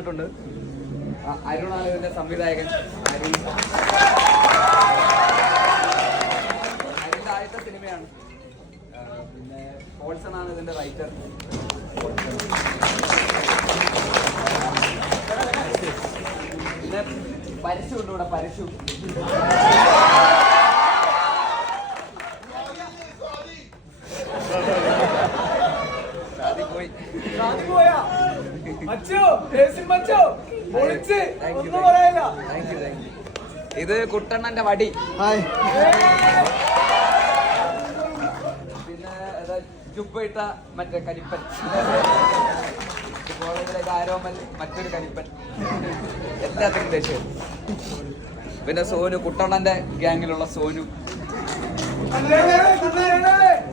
വന്നിട്ടുണ്ട്. അരുണാണ് ഇതിന്റെ സംവിധായകൻ. അരുണിന്റെ ആദ്യത്തെ സിനിമയാണ്. പിന്നെ പോൾസൺ ആണ് ഇതിന്റെ റൈറ്റർ. പിന്നെ പരശു ഉണ്ട് ഇവിടെ. പരശു ഇത് കുട്ടണ്ണന്റെ വടി. പിന്നെ ജുബയിട്ട മറ്റേ കരിപ്പൻ. കോളേജിലേക്ക് ആരോമൽ മറ്റൊരു കരിപ്പൻ. എല്ലാത്തിനും ദേശീയം. പിന്നെ സോനു, കുട്ടണ്ണന്റെ ഗ്യാങ്ങിലുള്ള സോനു.